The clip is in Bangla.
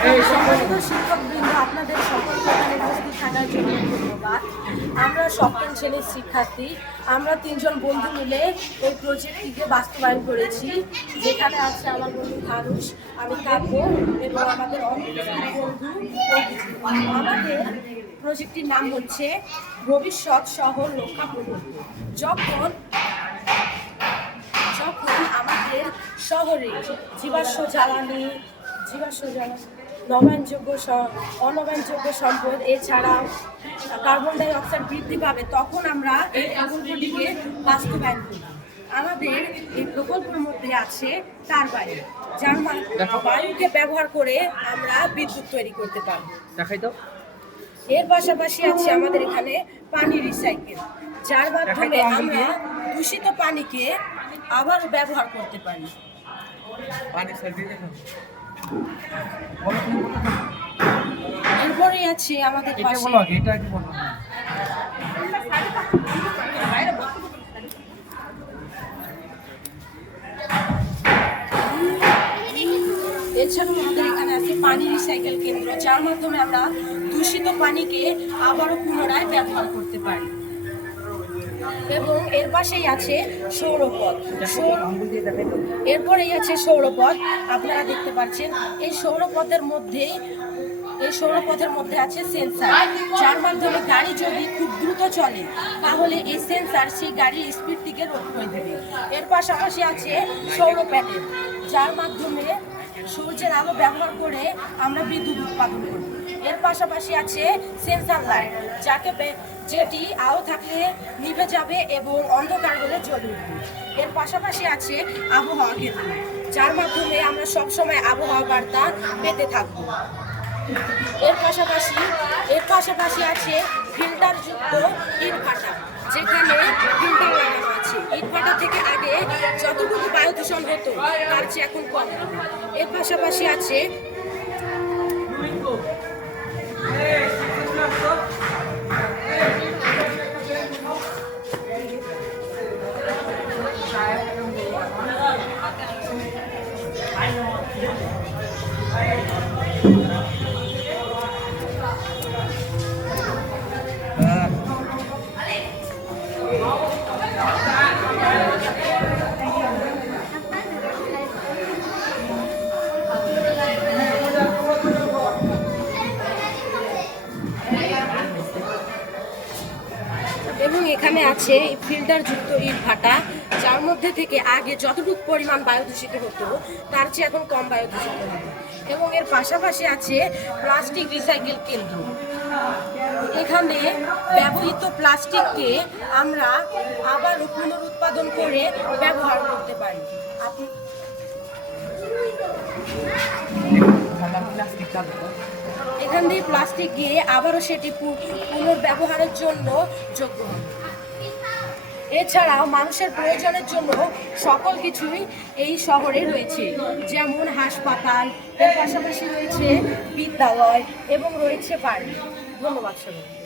সম্মানিত শিক্ষকবৃন্দ, আপনাদের সকলকে এখানে উপস্থিত থাকার জন্য ধন্যবাদ। আমরা সপ্তম শ্রেণীর শিক্ষার্থী। আমরা তিনজন বন্ধু মিলে এই প্রজেক্টটিকে বাস্তবায়ন করেছি, যেখানে আছে আমার বন্ধু ধানুষ, আমি কাব্য এবং আমাদের অনেক বন্ধু। আমাদের প্রজেক্টটির নাম হচ্ছে ভবিষ্যৎ শহর রক্ষা প্রকল্প। যখন আমাদের শহরে জীবাশ্ম জ্বালানি, অনবায়নযোগ্য সম্পদ এছাড়াও কার্বন ডাই অক্সাইড বৃদ্ধি পাবে, তখন আমরা এই প্রকল্পটিকে বাস্তবায়ন করি। আমাদের এই প্রকল্পের মধ্যে আছে টারবাইন, যার বায়ুকে ব্যবহার করে আমরা বিদ্যুৎ তৈরি করতে পারব। এর পাশাপাশি আছে আমাদের এখানে পানি রিসাইকেল, যার মাধ্যমে আমরা দূষিত পানিকে আবারও ব্যবহার করতে পারি। এরপরে আছে আমাদের এছাড়াও আমাদের এখানে আছে পানি রিসাইকেল কেন্দ্র, যার মাধ্যমে আমরা দূষিত পানিকে আবারও পুনরায় ব্যবহার করতে পারি। এবং এর পাশেই আছে সৌরপথ। এরপরেই আছে সৌরপথ, আপনারা দেখতে পাচ্ছেন। এই সৌরপথের মধ্যে আছে সেন্সার, যার মাধ্যমে গাড়ি যদি খুব দ্রুত চলে তাহলে এই সেন্সার সেই গাড়ির স্পিড থেকে রোধ করে দেবে। এর পাশাপাশি আছে সৌর প্যানেল, যার মাধ্যমে সূর্যের আলো ব্যবহার করে আমরা বিদ্যুৎ উৎপাদন করি। এর পাশাপাশি আছে সেন্সার লাইট, যেটি আলো থাকলে নিভে যাবে এবং অন্ধকার হলে জ্বলে উঠবে। এর পাশাপাশি আছে আবহাওয়া কেন্দ্র, যার মাধ্যমে আমরা সবসময় আবহাওয়া বার্তা পেতে থাকব। এর পাশাপাশি আছে ফিল্টারযুক্ত ইটভাটা, যেখানে ফিল্টার লাগানো আছে। ইটভাটা থেকে আগে যতটুকু বায়ু দূষণ হতো তার চেয়ে এখন কম। এর পাশাপাশি আছে এবং এখানে আছে ফিল্টারযুক্ত ইটভাটা, যার মধ্যে থেকে আগে যতটুকু পরিমাণ বায়ু দূষিত হতো তার চেয়ে এখন কম বায়ু দূষিত হতো। এবং এর পাশাপাশি আছে প্লাস্টিক রিসাইকেল কেন্দ্র। এখানে ব্যবহৃত প্লাস্টিককে আমরা আবার পুনরুৎপাদন করে ব্যবহার করতে পারি। এখান দিয়ে প্লাস্টিক গিয়ে আবারও সেটি পুনর্ব্যবহারের জন্য যোগ্য হবে। এছাড়াও মানুষের প্রয়োজনের জন্য সকল কিছুই এই শহরে রয়েছে, যেমন হাসপাতাল, এর পাশাপাশি রয়েছে বিদ্যালয় এবং রয়েছে বাড়ি। ধন্যবাদ সবাই।